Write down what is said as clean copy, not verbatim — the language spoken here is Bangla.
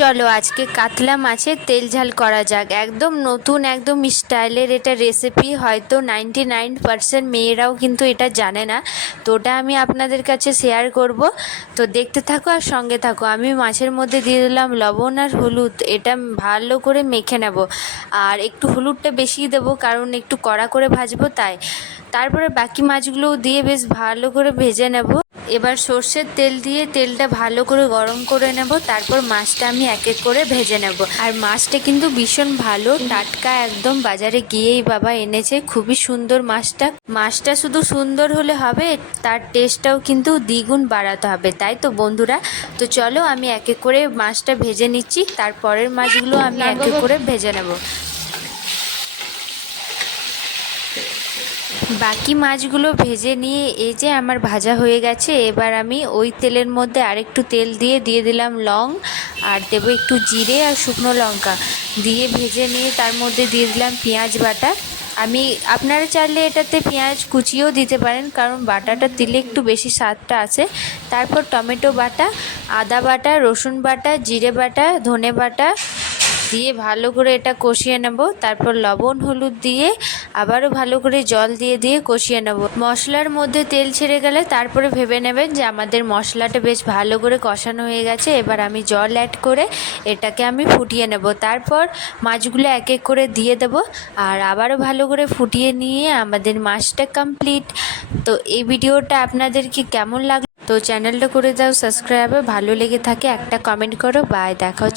চলো আজকে কাতলা মাছের তেল ঝাল করা যাক। একদম নতুন একদম স্টাইলের এটা রেসিপি, হয়তো 99% মেয়েরাও কিন্তু এটা জানে না। তো ওটা আমি আপনাদের কাছে শেয়ার করব। তো দেখতে থাকো আর সঙ্গে থাকো। আমি মাছের মধ্যে দিয়ে দিলাম লবণ আর হলুদ, এটা ভালো করে মেখে নেব। আর একটু হলুদটা বেশি দেবো কারণ একটু কড়া করে ভাজবো তাই। তারপরে বাকি মাছগুলোও দিয়ে বেশ ভালো করে ভেজে নেব। এবার সর্ষের তেল দিয়ে তেলটা ভালো করে গরম করে নেব। তারপর মাছটা আমি এক এক করে ভেজে নেব। আর মাছটা কিন্তু ভীষণ ভালো, টাটকা একদম, বাজারে গিয়েই বাবা এনেছে। খুবই সুন্দর মাছটা শুধু সুন্দর হলে হবে, তার টেস্টটাও কিন্তু দ্বিগুণ বাড়াতে হবে, তাই তো বন্ধুরা। তো চলো আমি এক এক করে মাছটা ভেজে নিচ্ছি, তারপরের মাছগুলো আমি এক এক করে ভেজে নেব। বাকি মাছগুলো ভেজে নিয়ে এই যে আমার ভাজা হয়ে গেছে। এবার আমি ওই তেলের মধ্যে আরেকটু তেল দিয়ে দিলাম লং, আর দেবো একটু জিরে আর শুকনো লঙ্কা দিয়ে ভেজে নিয়ে তার মধ্যে দিয়ে দিলাম পেঁয়াজ বাটা। আপনারা চাইলে এটাতে পেঁয়াজ কুচিও দিতে পারেন, কারণ বাটাটা দিলে একটু বেশি স্বাদটা আসে। তারপর টমেটো বাটা, আদা বাটা, রসুন বাটা, জিরে বাটা, ধনে বাটা দিয়ে ভালো করে এটা কষিয়ে নেব। তারপর লবণ হলুদ দিয়ে আবারও ভালো করে জল দিয়ে কষিয়ে নেব। মশলার মধ্যে তেল ছেড়ে গেলে তারপরে ভেবে নেবেন যে আমাদের মশলাটা বেশ ভালো করে কষানো হয়ে গেছে। এবার আমি জল অ্যাড করে এটাকে আমি ফুটিয়ে নেব। তারপর মাছগুলো এক এক করে দিয়ে দেব, আর আবারও ভালো করে ফুটিয়ে নিয়ে আমাদের মাছটা কমপ্লিট। তো এই ভিডিওটা আপনাদেরকে কেমন লাগলো? তো চ্যানেলটা করে দাও সাবস্ক্রাইব, ভালো লেগে থাকে একটা কমেন্ট করো। বাই, দেখা হচ্ছে